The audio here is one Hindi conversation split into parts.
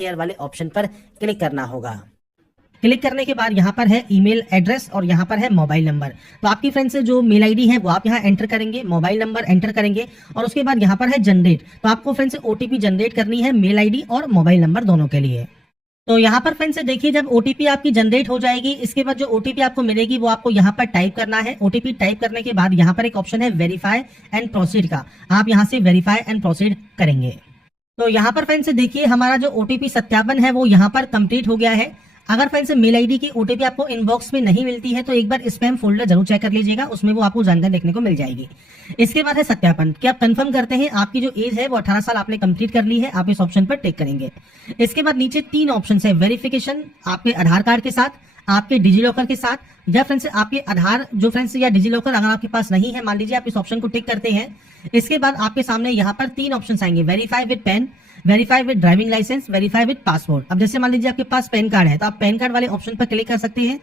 हियर वाले ऑप्शन पर क्लिक करना होगा। क्लिक करने के बाद यहाँ पर है ईमेल एड्रेस और यहाँ पर है मोबाइल नंबर। तो आपकी फ्रेंड्स जो मेल आईडी है वो आप यहाँ एंटर करेंगे, मोबाइल नंबर एंटर करेंगे और उसके बाद यहाँ पर है जनरेट। तो आपको फ्रेंड्स ओटीपी जनरेट करनी है मेल आईडी और मोबाइल नंबर दोनों के लिए। तो यहाँ पर फ्रेंड्स देखिए, जब ओटीपी आपकी जनरेट हो जाएगी, इसके बाद जो ओटीपी आपको मिलेगी वो आपको यहाँ पर टाइप करना है। ओटीपी टाइप करने के बाद यहाँ पर एक ऑप्शन है वेरीफाई एंड प्रोसीड का, आप यहाँ से वेरीफाई एंड प्रोसीड करेंगे। तो यहाँ पर फ्रेंड्स देखिए, हमारा जो ओटीपी सत्यापन है वो यहाँ पर कंप्लीट हो गया है। अगर फ्रेंड्स मेल आईडी की ओटीपी आपको इनबॉक्स में नहीं मिलती है तो एक बार स्पैम फोल्डर जरूर चेक कर लीजिएगा, उसमें वो आपको जानकारी देखने को मिल जाएगी। इसके बाद है सत्यापन, कि आप कंफर्म करते हैं आपकी जो एज है वो 18 साल आपने कंप्लीट कर ली है, आप इस ऑप्शन पर टिक करेंगे। इसके बाद नीचे 3 ऑप्शन है, वेरिफिकेशन आपके आधार कार्ड के साथ, आपके डिजिलॉकर के साथ, या फ्रेंड्स आपके आधार जो फ्रेंड्स या डिजिलॉकर अगर आपके पास नहीं है, मान लीजिए आप इस ऑप्शन को टिक करते हैं। इसके बाद आपके सामने यहाँ पर 3 ऑप्शन आएंगे, verify with PAN, verify with driving licence, verify with passport. अब जैसे मान लीजिए आपके पास पैन कार्ड है तो आप पैन कार्ड वाले ऑप्शन पर क्लिक कर सकते हैं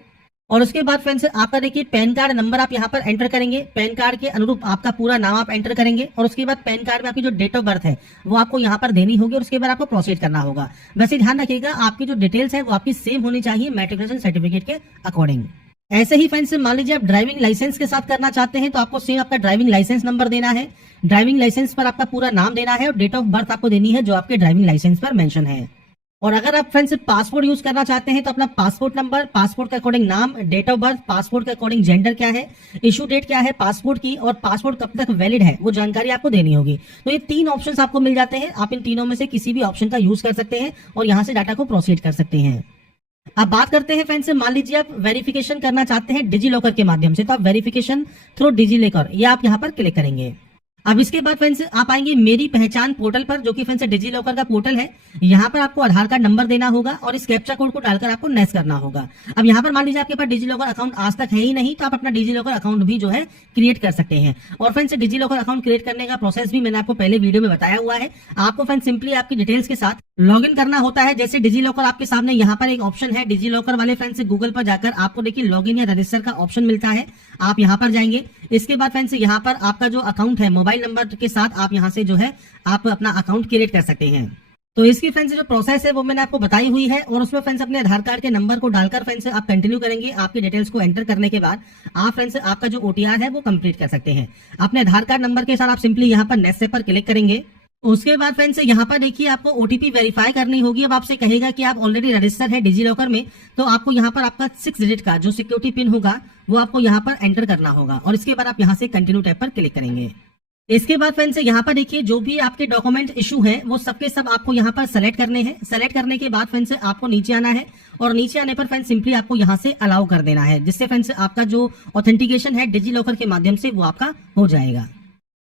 और उसके बाद फ्रेंड्स आपका देखिए पैन कार्ड नंबर आप यहाँ पर एंटर करेंगे, पैन कार्ड के अनुरूप आपका पूरा नाम आप एंटर करेंगे और उसके बाद पैन कार्ड में आपकी जो डेट ऑफ बर्थ है वो आपको यहाँ पर देनी होगी और उसके बाद आपको प्रोसीड करना होगा। वैसे ध्यान रखिएगा आपकी जो डिटेल्स है वो आपकी सेम होनी चाहिए मैट्रिकुलेशन सर्टिफिकेट के अकॉर्डिंग। ऐसे ही फ्रेंड्स मान लीजिए आप ड्राइविंग लाइसेंस के साथ करना चाहते हैं तो आपको सेम आपका ड्राइविंग लाइसेंस नंबर देना है, ड्राइविंग लाइसेंस पर आपका पूरा नाम देना है और डेट ऑफ बर्थ आपको देनी है जो आपके ड्राइविंग लाइसेंस पर मेंशन है। और अगर आप फ्रेंड्स पासपोर्ट यूज करना चाहते हैं तो अपना पासपोर्ट नंबर, पासपोर्ट के अकॉर्डिंग नाम, डेट ऑफ बर्थ, पासपोर्ट के अकॉर्डिंग जेंडर क्या है, इशू डेट क्या है पासपोर्ट की और पासपोर्ट कब तक वैलिड है वो जानकारी आपको देनी होगी। तो ये 3 ऑप्शंस आपको मिल जाते हैं, आप इन तीनों में से किसी भी ऑप्शन का यूज कर सकते हैं और यहाँ से डाटा को प्रोसीड कर सकते हैं। अब बात करते हैं फ्रेंड्स, मान लीजिए आप वेरिफिकेशन करना चाहते हैं डिजिलॉकर के माध्यम से, तो आप वेरिफिकेशन थ्रू डिजिलॉकर ये आप यहाँ पर क्लिक करेंगे। अब इसके बाद फ्रेंड्स आप आएंगे मेरी पहचान पोर्टल पर, जो कि फ्रेंड्स डिजिलॉकर का पोर्टल है। यहाँ पर आपको आधार कार्ड नंबर देना होगा और इस कैप्चा कोड को डालकर आपको नेक्स्ट करना होगा। अब यहाँ पर मान लीजिए आपके पास डिजिलॉकर अकाउंट आज तक है ही नहीं तो आप अपना डिजिलॉकर अकाउंट भी जो है क्रिएट कर सकते हैं। और फ्रेंड्स डिजिलॉकर अकाउंट क्रिएट करने का प्रोसेस भी मैंने आपको पहले वीडियो में बताया हुआ है। आपको फ्रेंड्स सिंपली आपकी डिटेल्स के साथ लॉग इन करना होता है। जैसे डिजिलॉकर आपके सामने यहाँ पर एक ऑप्शन है, डिजिलॉकर वाले फ्रेंड्स गूगल पर जाकर आपको देखिए लॉगिन या रजिस्टर का ऑप्शन मिलता है, आप यहाँ पर जाएंगे। इसके बाद फ्रेंड्स यहाँ पर आपका जो अकाउंट है मोबाइल नंबर के साथ आप यहाँ से जो है आप अपना अकाउंट क्रिएट कर सकते हैं। तो इसकी फ्रेंड्स जो प्रोसेस है वो मैंने आपको बताई हुई है और उसमें फ्रेंड्स अपने आधार कार्ड के नंबर को डालकर फ्रेंड्स आप कंटिन्यू करेंगे। आपकी डिटेल्स को एंटर करने के बाद आप फ्रेंड्स आपका जो ओटीआर है वो कंप्लीट कर सकते हैं। अपने आधार कार्ड नंबर के साथ आप सिंपली यहाँ पर नेक्स्ट पर क्लिक करेंगे। उसके बाद फ्रेंड्स यहाँ पर देखिए आपको ओटीपी वेरीफाई करनी होगी। अब आपसे कहेगा कि आप ऑलरेडी रजिस्टर है डिजिलॉकर में, तो आपको यहाँ पर आपका 6 डिजिट का जो सिक्योरिटी पिन होगा वो आपको यहाँ पर एंटर करना होगा और इसके बाद आप यहाँ से कंटिन्यू टैब पर क्लिक करेंगे। इसके बाद फ्रेंड्स यहाँ पर देखिए जो भी आपके डॉक्यूमेंट इशू है वो सबके सब आपको यहाँ पर सेलेक्ट करने हैं। सेलेक्ट करने के बाद फ्रेंड्स आपको नीचे आना है और नीचे आने पर फ्रेंड्स सिंपली आपको यहाँ से अलाउ कर देना है, जिससे फ्रेंड्स आपका जो ऑथेंटिकेशन है डिजिलॉकर के माध्यम से वो आपका हो जाएगा।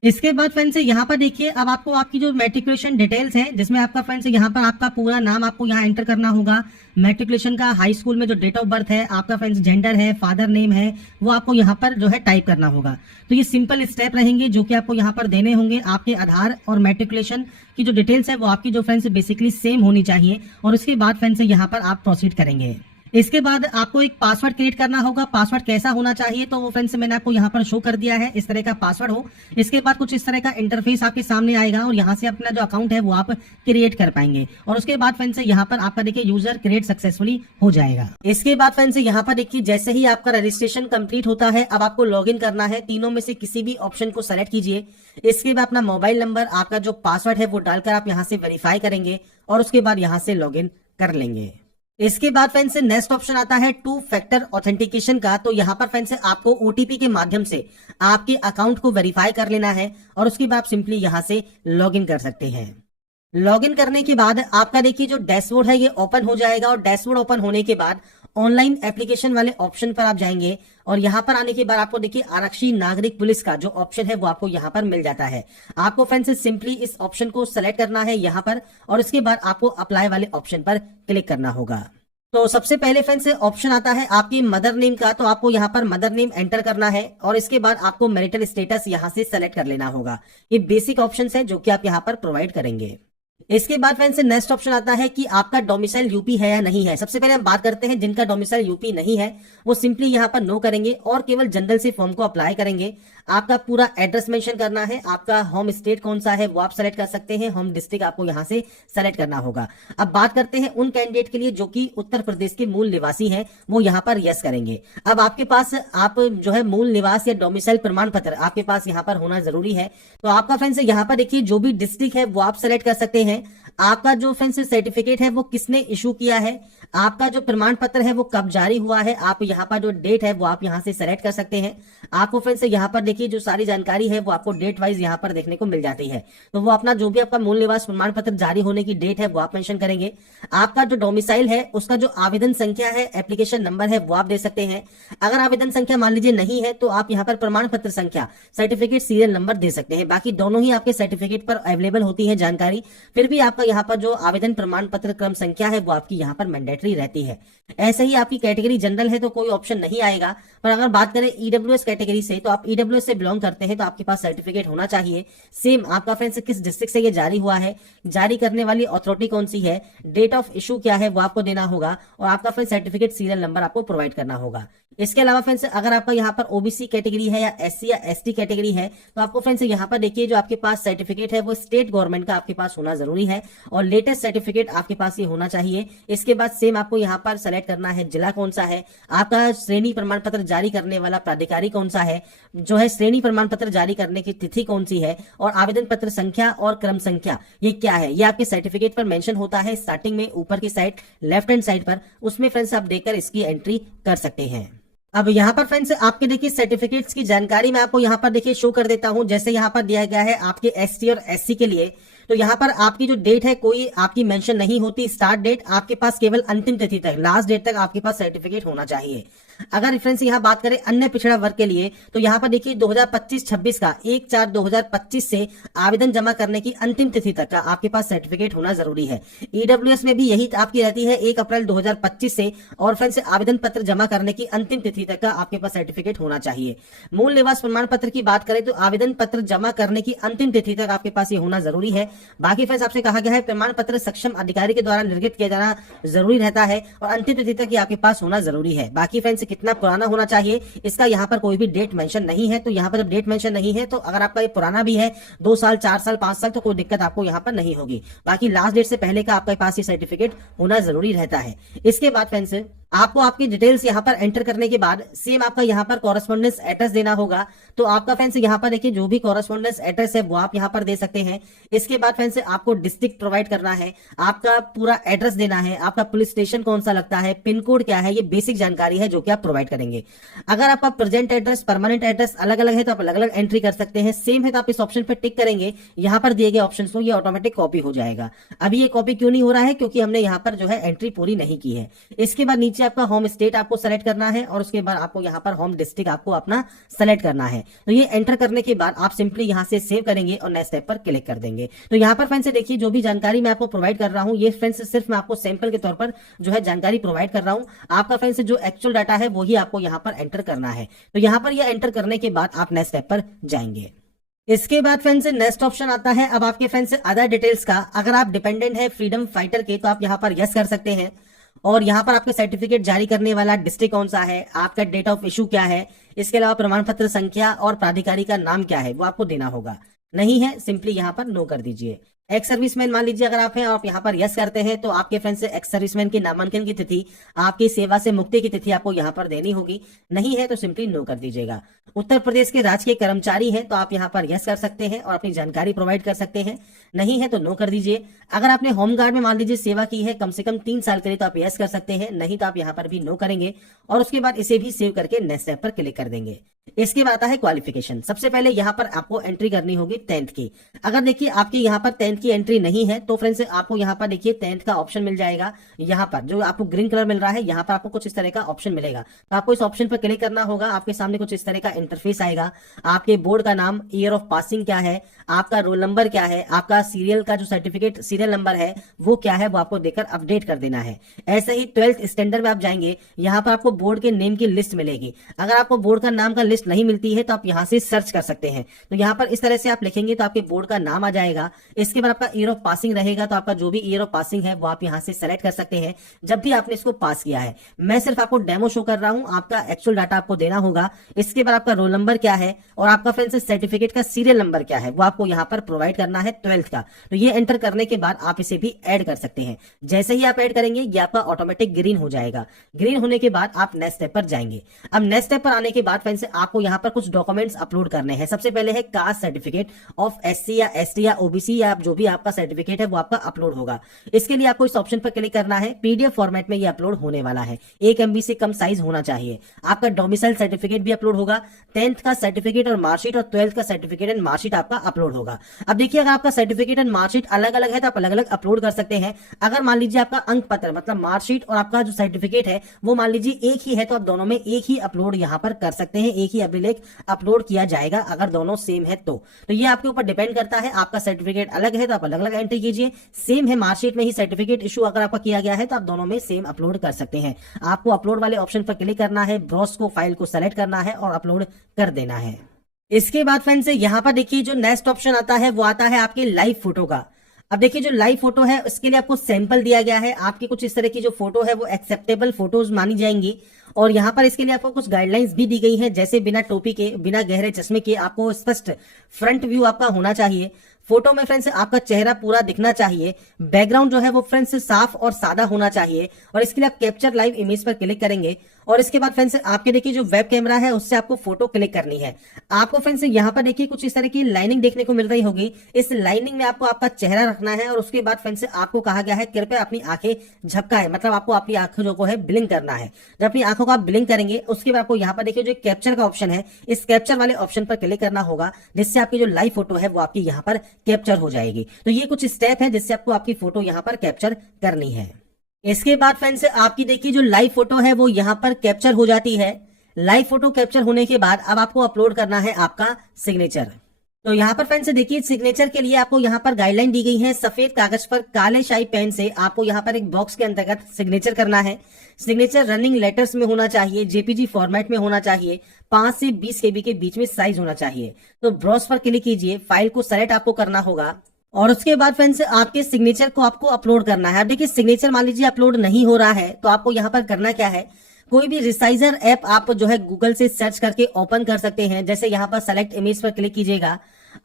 इसके बाद फ्रेंड्स यहाँ पर देखिए अब आपको आपकी जो मैट्रिकुलेशन डिटेल्स है, जिसमें आपका फ्रेंड्स यहाँ पर आपका पूरा नाम आपको यहाँ एंटर करना होगा, मैट्रिकुलेशन का हाई स्कूल में जो डेट ऑफ बर्थ है, आपका फ्रेंड्स जेंडर है, फादर नेम है, वो आपको यहाँ पर जो है टाइप करना होगा। तो ये सिंपल स्टेप रहेंगे जो कि आपको यहाँ पर देने होंगे। आपके आधार और मैट्रिकुलेशन की जो डिटेल्स है वो आपकी जो फ्रेंड्स बेसिकली सेम होनी चाहिए और उसके बाद फ्रेंड्स यहाँ पर आप प्रोसीड करेंगे। इसके बाद आपको एक पासवर्ड क्रिएट करना होगा। पासवर्ड कैसा होना चाहिए तो वो फ्रेंड्स मैंने आपको यहाँ पर शो कर दिया है, इस तरह का पासवर्ड हो। इसके बाद कुछ इस तरह का इंटरफेस आपके सामने आएगा और यहाँ से अपना जो अकाउंट है वो आप क्रिएट कर पाएंगे और उसके बाद फ्रेंड्स यहाँ पर आपका देखिए यूजर क्रिएट सक्सेसफुली हो जाएगा। इसके बाद फ्रेंड्स यहाँ पर देखिए जैसे ही आपका रजिस्ट्रेशन कंप्लीट होता है अब आपको लॉग इन करना है। तीनों में से किसी भी ऑप्शन को सेलेक्ट कीजिए। इसके बाद अपना मोबाइल नंबर, आपका जो पासवर्ड है वो डालकर आप यहाँ से वेरीफाई करेंगे और उसके बाद यहाँ से लॉग इन कर लेंगे। इसके बाद फ्रेंड्स नेक्स्ट ऑप्शन आता है 2 फैक्टर ऑथेंटिकेशन का। तो यहाँ पर फ्रेंड्स आपको ओटीपी के माध्यम से आपके अकाउंट को वेरीफाई कर लेना है और उसके बाद सिंपली यहाँ से लॉगिन कर सकते हैं। लॉगिन करने के बाद आपका देखिए जो डैशबोर्ड है ये ओपन हो जाएगा और डैशबोर्ड ओपन होने के बाद ऑनलाइन एप्लीकेशन वाले ऑप्शन पर आप जाएंगे और यहाँ पर आने के बाद आपको देखिए आरक्षी नागरिक पुलिस का जो ऑप्शन है वो आपको यहाँ पर मिल जाता है। आपको फ्रेंड्स सिंपली इस ऑप्शन को सेलेक्ट करना है यहाँ पर और उसके बाद आपको अप्लाई वाले ऑप्शन पर क्लिक करना होगा। तो सबसे पहले फ्रेंड्स ऑप्शन आता है आपकी मदर नेम का, तो आपको यहाँ पर मदर नेम एंटर करना है और इसके बाद आपको मैरिटल स्टेटस यहाँ से सेलेक्ट कर लेना होगा। ये बेसिक ऑप्शंस हैं जो कि आप यहाँ पर प्रोवाइड करेंगे। इसके बाद फ्रेंड्स नेक्स्ट ऑप्शन आता है कि आपका डोमिसाइल यूपी है या नहीं है। सबसे पहले हम बात करते हैं जिनका डोमिसाइल यूपी नहीं है, वो सिंपली यहाँ पर नो करेंगे और केवल जनरल से फॉर्म को अप्लाई करेंगे। आपका पूरा एड्रेस मेंशन करना है, आपका होम स्टेट कौन सा है वो आप सेलेक्ट कर सकते हैं, होम डिस्ट्रिक्ट आपको यहाँ से सेलेक्ट करना होगा। अब बात करते हैं उन कैंडिडेट के लिए जो कि उत्तर प्रदेश के मूल निवासी हैं, वो यहाँ पर यस करेंगे। अब आपके पास आप जो है मूल निवास या डोमिसाइल प्रमाण पत्र आपके पास यहाँ पर होना जरूरी है। तो आपका फ्रेंड्स यहाँ पर देखिए जो भी डिस्ट्रिक्ट है वो आप सेलेक्ट कर सकते हैं। आपका जो फ्रेंड्स सर्टिफिकेट है वो किसने इशू किया है, आपका जो प्रमाण पत्र है वो कब जारी हुआ है, आप यहाँ पर जो डेट है वो आप यहाँ से सेलेक्ट कर सकते हैं। आपको फ्रेंड्स यहाँ पर देखिए जो सारी जानकारी है वो आपको डेट वाइज यहाँ पर देखने को मिल जाती है। तो वो अपना जो भी आपका मूल निवास प्रमाण पत्र जारी होने की डेट है वो आप मेंशन करेंगे। आपका जो डोमिसाइल है उसका जो आवेदन संख्या है, एप्लीकेशन नंबर है वो आप दे सकते हैं। अगर आवेदन संख्या मान लीजिए नहीं है तो आप यहाँ पर प्रमाण पत्र संख्या, सर्टिफिकेट सीरियल नंबर दे सकते हैं। बाकी दोनों ही आपके सर्टिफिकेट पर अवेलेबल होती है जानकारी, फिर भी आपका यहाँ पर जो आवेदन प्रमाण पत्र क्रम संख्या है वो आपकी यहाँ पर मैंडेटरी रहती है। ऐसे ही आपकी कैटेगरी जनरल है तो कोई ऑप्शन नहीं आएगा। पर अगर बात करें ईडब्ल्यूएस कैटेगरी से, तो आप ईडब्ल्यूएस से बिलोंग करते हैं तो आपके पास सर्टिफिकेट होना चाहिए। सेम आपका फ्रेंड्स किस डिस्ट्रिक्ट से ये जारी हुआ है, जारी करने वाली अथॉरिटी कौन सी है, डेट ऑफ इशू क्या है वो आपको देना होगा और आपका फ्रेंड्स सर्टिफिकेट सीरियल नंबर आपको प्रोवाइड करना होगा। इसके अलावा फ्रेंड्स अगर आपका यहाँ पर ओबीसी कैटेगरी है या एससी या एसटी कैटेगरी है तो आपको फ्रेंड्स यहाँ पर देखिए जो आपके पास सर्टिफिकेट है वो स्टेट गवर्नमेंट का आपके पास होना जरूरी है और लेटेस्ट सर्टिफिकेट आपके पास ये होना चाहिए। इसके बाद सेम आपको यहाँ पर सेलेक्ट करना है जिला कौन सा है, आपका श्रेणी प्रमाण पत्र जारी करने वाला प्राधिकारी कौन सा है, जो है श्रेणी प्रमाण पत्र जारी करने की तिथि कौन सी है और आवेदन पत्र संख्या और क्रम संख्या ये क्या है, ये आपके सर्टिफिकेट पर मेंशन होता है स्टार्टिंग में ऊपर की साइड लेफ्ट हैंड साइड पर, उसमें फ्रेंड्स आप देखकर इसकी एंट्री कर सकते हैं। अब यहाँ पर फ्रेंड्स आपके देखिए सर्टिफिकेट्स की जानकारी मैं आपको यहाँ पर देखिए शो कर देता हूँ। जैसे यहाँ पर दिया गया है आपके एसटी और एससी के लिए, तो यहाँ पर आपकी जो डेट है कोई आपकी मेंशन नहीं होती, स्टार्ट डेट आपके पास केवल अंतिम तिथि तक, लास्ट डेट तक आपके पास सर्टिफिकेट होना चाहिए। अगर रेफरेंस यहाँ बात करें अन्य पिछड़ा वर्ग के लिए तो यहाँ पर देखिए 2025-26 का 1/4/2025 से आवेदन जमा करने की अंतिम तिथि तक का आपके पास सर्टिफिकेट होना जरूरी है। ईडब्ल्यूएस में भी यही आपकी रहती है 1 अप्रैल 2025 से, और फ्रेंड्स आवेदन पत्र जमा करने की अंतिम तिथि तक का आपके पास सर्टिफिकेट होना चाहिए। मूल निवास प्रमाण पत्र की बात करें तो आवेदन पत्र जमा करने की अंतिम तिथि तक आपके पास ये होना जरूरी है। बाकी फ्रेंड्स आपसे कहा गया है प्रमाण पत्र सक्षम अधिकारी के द्वारा निर्गत किया जाना जरूरी रहता है और अंतिम तिथि तक ये आपके पास होना जरूरी है। बाकी फ्रेंड्स कितना पुराना होना चाहिए इसका यहाँ पर कोई भी डेट मेंशन नहीं है, तो यहाँ पर जब डेट मेंशन नहीं है तो अगर आपका ये पुराना भी है 2 साल 4 साल 5 साल तो कोई दिक्कत आपको यहाँ पर नहीं होगी। बाकी लास्ट डेट से पहले का आपके पास ये सर्टिफिकेट होना जरूरी रहता है। इसके बाद फ्रेंड्स आपको आपकी डिटेल्स यहाँ पर एंटर करने के बाद सेम आपका यहाँ पर कॉरेस्पॉन्डेंस एड्रेस देना होगा। तो आपका फ्रेंड्स यहाँ पर देखिए जो भी कॉरेस्पॉन्डेंस एड्रेस है वो आप यहाँ पर दे सकते हैं। इसके बाद फ्रेंड्स आपको डिस्ट्रिक्ट प्रोवाइड करना है, आपका पूरा एड्रेस देना है, आपका पुलिस स्टेशन कौन सा लगता है, पिन कोड क्या है, ये बेसिक जानकारी है जो कि आप प्रोवाइड करेंगे। अगर आपका प्रेजेंट एड्रेस परमानेंट एड्रेस अलग अलग है तो आप अलग अलग एंट्री कर सकते हैं। सेम है तो आप इस ऑप्शन पर टिक करेंगे, यहाँ पर दिए गए ऑप्शन को ये ऑटोमेटिक कॉपी हो जाएगा। अभी ये कॉपी क्यों नहीं हो रहा है, क्योंकि हमने यहाँ पर जो है एंट्री पूरी नहीं की है। इसके बाद नीचे आपका होम स्टेट आपको सेलेक्ट करना है और उसके बाद आपको यहाँ पर होम डिस्ट्रिक्ट आपको अपना सेलेक्ट करना है। तो ये एंटर करने के बाद आप सिंपली यहाँ से सेव करेंगे और नेक्स्ट स्टेप पर क्लिक कर देंगे। तो यहाँ पर फ्रेंड्स देखिए जो भी जानकारी मैं आपको प्रोवाइड कर रहा हूँ ये फ्रेंड्स सिर्फ मैं आपको सैंपल के तौर पर जो है जानकारी प्रोवाइड कर रहा हूँ। आपका फ्रेंड्स जो एक्चुअल डाटा है वही आपको यहाँ पर एंटर करना है। तो यहाँ पर यह एंटर करने के बाद आप नेक्स्ट स्टेप पर जाएंगे। इसके बाद फ्रेंड्स नेक्स्ट ऑप्शन आता है अब आपके फ्रेंड्स अदर डिटेल्स का। अगर आप डिपेंडेंट है फ्रीडम फाइटर के तो आप यहाँ पर यस कर सकते हैं और यहाँ पर आपके सर्टिफिकेट जारी करने वाला डिस्ट्रिक्ट कौन सा है, आपका डेट ऑफ इशू क्या है, इसके अलावा प्रमाण पत्र संख्या और प्राधिकारी का नाम क्या है वो आपको देना होगा। नहीं है सिंपली यहाँ पर नो कर दीजिए। एक्स सर्विसमैन मान लीजिए अगर आप हैं और आप यहाँ पर यस करते हैं तो आपके फ्रेंड्स से एक्स सर्विसमैन की नामांकन की तिथि, आपकी सेवा से मुक्ति की तिथि आपको यहाँ पर देनी होगी। नहीं है तो सिंपली नो कर दीजिएगा। उत्तर प्रदेश के राजकीय कर्मचारी हैं तो आप यहाँ पर यस कर सकते हैं और अपनी जानकारी प्रोवाइड कर सकते हैं। नहीं है तो नो कर दीजिए। अगर आपने होमगार्ड में मान लीजिए सेवा की है कम से कम 3 साल के लिए तो आप यस कर सकते हैं, नहीं तो आप यहाँ पर भी नो करेंगे और उसके बाद इसे भी सेव करके नेक्स्ट स्टेप पर क्लिक कर देंगे। इसके बाद आता है क्वालिफिकेशन। सबसे पहले यहाँ पर आपको एंट्री करनी होगी 10th की। अगर देखिए आपकी यहाँ पर 10th की एंट्री नहीं है तो फ्रेंड्स आपको यहाँ पर देखिए 10th का ऑप्शन मिल जाएगा। यहाँ पर जो आपको ग्रीन कलर मिल रहा है यहाँ पर आपको कुछ इस तरह का ऑप्शन मिलेगा, तो आपको इस ऑप्शन पर क्लिक करना होगा। आपके सामने कुछ इस तरह का इंटरफेस आएगा। आपके बोर्ड का नाम, ईयर ऑफ पासिंग क्या है, आपका रोल नंबर क्या है, आपका सीरियल का जो सर्टिफिकेट सीरियल नंबर है वो क्या है वो आपको देकर अपडेट कर देना है। ऐसे ही 12th स्टैंडर्ड में आप जाएंगे, यहाँ पर आपको बोर्ड के नेम की लिस्ट मिलेगी। अगर आपको बोर्ड का नाम का लिस्ट नहीं मिलती है तो आप यहाँ से सर्च कर सकते हैं। तो यहाँ पर इस तरह से आप लिखेंगे तो आपके बोर्ड का नाम आ जाएगा। इसके बाद आपका ईयर ऑफ पासिंग रहेगा, तो आपका जो भी ईयर ऑफ पासिंग है वो आप यहाँ से सेलेक्ट कर सकते हैं जब भी आपने इसको पास किया है। मैं सिर्फ आपको डेमो शो कर रहा हूं, आपका एक्चुअल डाटा आपको देना होगा। इसके बाद आपका रोल नंबर क्या है और आपका फ्रेंड्स सर्टिफिकेट का सीरियल नंबर क्या है वो आपको यहाँ पर प्रोवाइड करना है 12th का। तो ये एंटर करने के बाद आप इसे भी ऐड कर सकते हैं। जैसे ही आप ऐड करेंगे ये आपका ऑटोमेटिक ग्रीन हो जाएगा। ग्रीन होने के बाद आप नेक्स्ट स्टेप पर जाएंगे। अब नेक्स्ट स्टेप पर आने के बाद फ्रेंड्स आपको यहाँ पर कुछ डॉक्यूमेंट्स अपलोड करने हैं। सबसे पहले है कास्ट सर्टिफिकेट ऑफ SC या ST या OBC या जो भी आपका सर्टिफिकेट है वो आपका अपलोड होगा। इसके लिए आपको इस ऑप्शन पर क्लिक करना है। PDF फॉर्मेट में ये अपलोड होने वाला है, 1 MB से कम साइज होना चाहिए। आपका डोमिसाइल सर्टिफिकेट भी अपलोड होगा, 10th का सर्टिफिकेट और मार्कशीट और 12th का सर्टिफिकेट एंड मार्कशीट आपका अपलोड होगा। अब देखिए अगर आपका सर्टिफिकेट एंड मार्कशीट अलग अलग है तो आप अलग अलग अपलोड कर सकते हैं। अगर मान लीजिए आपका अंक पत्र मतलब मार्कशीट और आपका जो सर्टिफिकेट है वो मान लीजिए एक ही है तो आप दोनों में एक ही अपलोड यहां पर कर सकते हैं, एक ही अभिलेख अपलोड किया जाएगा अगर दोनों सेम है तो ये आपके ऊपर डिपेंड करता है। आपका सर्टिफिकेट अलग है तो आप अलग अलग एंट्री कीजिए, सेम है मार्कशीट में ही सर्टिफिकेट इशू अगर आपका किया गया है तो आप दोनों में सेम अपलोड कर सकते हैं। आपको अपलोड वाले ऑप्शन पर क्लिक करना है, ब्राउज को फाइल को सेलेक्ट करना है और अपलोड कर देना है। इसके बाद फ्रेंड्स यहाँ पर देखिए जो नेक्स्ट ऑप्शन आता है वो आता है आपके लाइव फोटो का। अब देखिए जो लाइव फोटो है उसके लिए आपको सैंपल दिया गया है। आपकी कुछ इस तरह की जो फोटो है वो एक्सेप्टेबल फोटोज मानी जाएंगी और यहाँ पर इसके लिए आपको कुछ गाइडलाइंस भी दी गई है, जैसे बिना टोपी के, बिना गहरे चश्मे के आपको स्पष्ट फ्रंट व्यू आपका होना चाहिए। फोटो में फ्रेंड्स आपका चेहरा पूरा दिखना चाहिए। बैकग्राउंड जो है वो फ्रेंड्स साफ और सादा होना चाहिए और इसके लिए आप कैप्चर लाइव इमेज पर क्लिक करेंगे और इसके बाद फ्रेंड्स आपके देखिए जो वेब कैमरा है उससे आपको फोटो क्लिक करनी है। आपको फ्रेंड्स यहाँ पर देखिए कुछ इस तरह की लाइनिंग देखने को मिल रही होगी। इस लाइनिंग में आपको आपका चेहरा रखना है और उसके बाद फ्रेंड्स आपको कहा गया है कृपया अपनी आंखें झपकाएं, मतलब आपको अपनी आंखों जो है ब्लिंक करना है। जब अपनी आंखों को आप ब्लिंक करेंगे उसके बाद आपको यहाँ पर देखिए जो कैप्चर का ऑप्शन है इस कैप्चर वाले ऑप्शन पर क्लिक करना होगा, जिससे आपकी जो लाइव फोटो है वो आपकी यहाँ पर कैप्चर हो जाएगी। तो ये कुछ स्टेप है जिससे आपको आपकी फोटो यहाँ पर कैप्चर करनी है। इसके बाद फ्रेंड्स आपकी देखिए जो लाइव फोटो है वो यहाँ पर कैप्चर हो जाती है। लाइव फोटो कैप्चर होने के बाद अब आपको अपलोड करना है आपका सिग्नेचर। तो यहाँ पर फ्रेंड्स देखिए सिग्नेचर के लिए आपको यहाँ पर गाइडलाइन दी गई है। सफेद कागज पर काले शाई पेन से आपको यहाँ पर एक बॉक्स के अंतर्गत सिग्नेचर करना है। सिग्नेचर रनिंग लेटर्स में होना चाहिए, JPG फॉर्मेट में होना चाहिए, 5 से 20 KB के बीच में साइज होना चाहिए। तो ब्राउज पर क्लिक कीजिए, फाइल को सेलेक्ट आपको करना होगा और उसके बाद फ्रेंड्स आपके सिग्नेचर को आपको अपलोड करना है। अब देखिए सिग्नेचर मान लीजिए अपलोड नहीं हो रहा है तो आपको यहाँ पर करना क्या है, कोई भी रिसाइजर ऐप आप जो है गूगल से सर्च करके ओपन कर सकते हैं। जैसे यहाँ पर सेलेक्ट इमेज पर क्लिक कीजिएगा,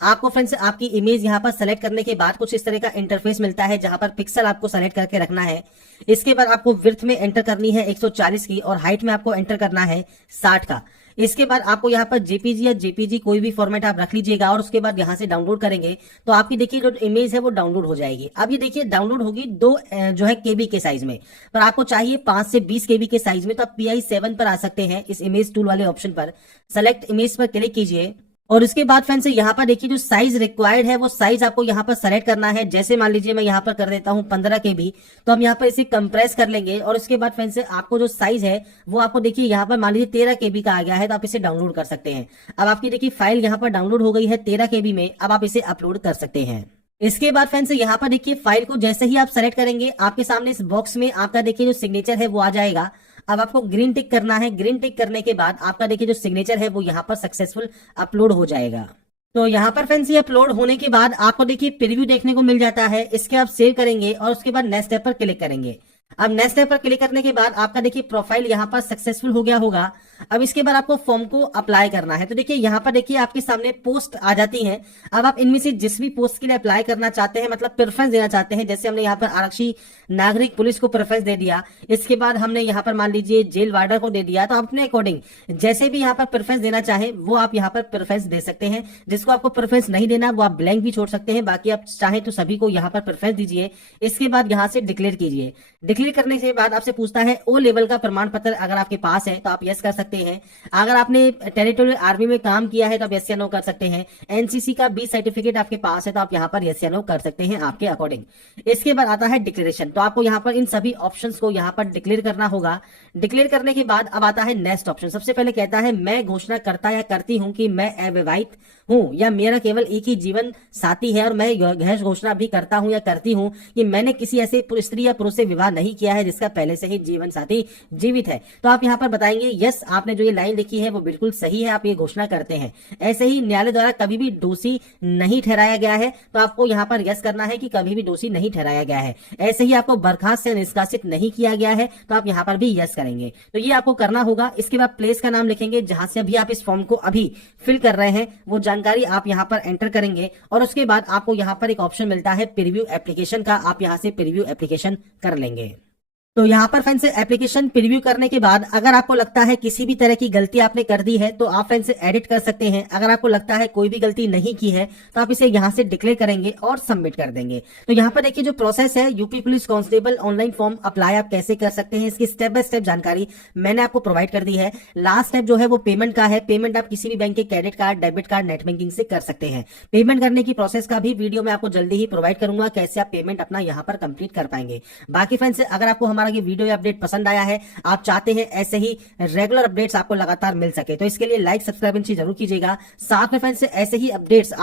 आपको फ्रेंड्स आपकी इमेज यहाँ पर सेलेक्ट करने के बाद कुछ इस तरह का इंटरफेस मिलता है जहां पर पिक्सल आपको सेलेक्ट करके रखना है। इसके बाद आपको विड्थ में एंटर करनी है 140 की और हाइट में आपको एंटर करना है 60 का। इसके बाद आपको यहाँ पर JPG या JPG कोई भी फॉर्मेट आप रख लीजिएगा और उसके बाद यहाँ से डाउनलोड करेंगे तो आपकी देखिए जो इमेज है वो डाउनलोड हो जाएगी। अब ये देखिए डाउनलोड होगी 2 जो है KB के साइज में, पर आपको चाहिए 5 से 20 KB के साइज में, तो आप PI7 पर आ सकते हैं। इस इमेज टूल वाले ऑप्शन पर सेलेक्ट इमेज पर क्लिक कीजिए और उसके बाद फ्रेंड्स यहाँ पर देखिए जो साइज रिक्वायर्ड है वो साइज आपको यहाँ पर सेलेक्ट करना है। जैसे मान लीजिए मैं यहाँ पर कर देता हूँ 15 KB, तो हम यहाँ पर इसे कंप्रेस कर लेंगे और उसके बाद फ्रेंड्स आपको जो साइज है वो आपको देखिए यहाँ पर मान लीजिए 13 KB का आ गया है तो आप इसे डाउनलोड कर सकते हैं। अब आपकी देखिए फाइल यहाँ पर डाउनलोड हो गई है 13 KB में, अब आप इसे अपलोड कर सकते हैं। इसके बाद फ्रेंड्स यहाँ पर देखिए फाइल को जैसे ही आप सेलेक्ट करेंगे आपके सामने इस बॉक्स में आपका देखिए जो सिग्नेचर है वो आ जाएगा। अब आपको ग्रीन टिक करना है। ग्रीन टिक करने के बाद आपका देखिए जो सिग्नेचर है वो यहाँ पर सक्सेसफुल अपलोड हो जाएगा। तो यहाँ पर फ्रेंड्स ये अपलोड होने के बाद आपको देखिए प्रीव्यू देखने को मिल जाता है। इसके आप सेव करेंगे और उसके बाद नेक्स्ट स्टेप पर क्लिक करेंगे। अब नेक्स्ट स्टेप पर क्लिक करने के बाद आपका देखिए प्रोफाइल यहाँ पर सक्सेसफुल हो गया होगा। अब इसके बाद आपको फॉर्म को अप्लाई करना है। तो देखिए यहाँ पर देखिए आपके सामने पोस्ट आ जाती हैं। अब आप इनमें से जिस भी पोस्ट के लिए अप्लाई करना चाहते हैं, मतलब प्रेफरेंस देना चाहते हैं, जैसे हमने यहाँ पर आरक्षी, नागरिक, पुलिस को प्रेफरेंस दे दिया। इसके बाद हमने यहाँ पर मान लीजिए जेल वार्डर को दे दिया। तो आप अपने अकॉर्डिंग जैसे भी यहाँ पर प्रेफरेंस देना चाहे वो आप यहाँ पर प्रेफरेंस दे सकते हैं। जिसको आपको प्रेफरेंस नहीं देना वो आप ब्लैंक भी छोड़ सकते हैं, बाकी आप चाहे तो सभी को यहाँ पर प्रेफरेंस दीजिए। इसके बाद यहाँ से डिक्लेयर कीजिए। डिक्लेयर करने के बाद आपसे पूछता है O लेवल का प्रमाण पत्र अगर आपके पास है तो आप यस कर सकते हैं। अगर आपने टेरिटोरियल आर्मी में काम किया है तो आप यस या नो कर सकते हैं। NCC का B सर्टिफिकेट आपके पास है तो आप यहाँ पर यस या नो कर सकते हैं आपके अकॉर्डिंग। इसके बाद आता है डिक्लेरेशन। तो आपको यहाँ पर इन सभी ऑप्शंस को यहाँ पर डिक्लेयर करना होगा। डिक्लेयर करने के बाद अब आता है नेक्स्ट ऑप्शन। सबसे पहले कहता है मैं घोषणा करता या करती हूँ कि मैं अविवाहित हूँ या मेरा केवल एक ही जीवन साथी है, और मैं यह घोषणा भी करता हूँ या करती हूँ कि मैंने किसी ऐसे स्त्री या पुरुष से विवाह नहीं किया है जिसका पहले से ही जीवन साथी जीवित है। तो आप यहाँ पर बताएंगे यस आपने जो ये लाइन लिखी है वो बिल्कुल सही है, आप ये घोषणा करते हैं। ऐसे ही न्यायालय द्वारा कभी भी दोषी नहीं ठहराया गया है, तो आपको यहाँ पर यस करना है कि कभी भी दोषी नहीं ठहराया गया है। ऐसे ही आपको बर्खास्त या निष्कासित नहीं किया गया है, तो आप यहाँ पर भी यस करेंगे। तो ये आपको करना होगा। इसके बाद प्लेस का नाम लिखेंगे, जहां से अभी आप इस फॉर्म को अभी फिल कर रहे हैं वो जानकारी आप यहाँ पर एंटर करेंगे, और उसके बाद आपको यहाँ पर एक ऑप्शन मिलता है प्रीव्यू एप्लीकेशन का, आप यहाँ से प्रीव्यू एप्लीकेशन कर लेंगे। तो यहाँ पर फ्रेंड्स एप्लीकेशन प्रीव्यू करने के बाद अगर आपको लगता है किसी भी तरह की गलती आपने कर दी है तो आप फ्रेंड्स एडिट कर सकते हैं। अगर आपको लगता है कोई भी गलती नहीं की है तो आप इसे यहाँ से डिक्लेयर करेंगे और सबमिट कर देंगे। तो यहाँ पर देखिए जो प्रोसेस है, UP police constable online form apply आप कैसे कर सकते हैं, इसकी स्टेप बाय स्टेप जानकारी मैंने आपको प्रोवाइड कर दी है। लास्ट स्टेप जो है वो पेमेंट का है। पेमेंट आप किसी भी बैंक के credit card, debit card, net banking से कर सकते हैं। पेमेंट करने की प्रोसेस का भी वीडियो मैं आपको जल्दी ही प्रोवाइड करूंगा, कैसे आप पेमेंट अपना यहाँ पर कंप्लीट कर पाएंगे। बाकी फ्रेंड्स अगर आपको हमारा ये वीडियो या अपडेट पसंद आया है, आप चाहते हैं ऐसे ही रेगुलर अपडेट्स आपको लगातार मिल सके, तो इसके लिए लाइक सब्सक्राइब जरूर कीजिएगा। साथ में फ्रेंड्स ऐसे ही अपडेट्स आप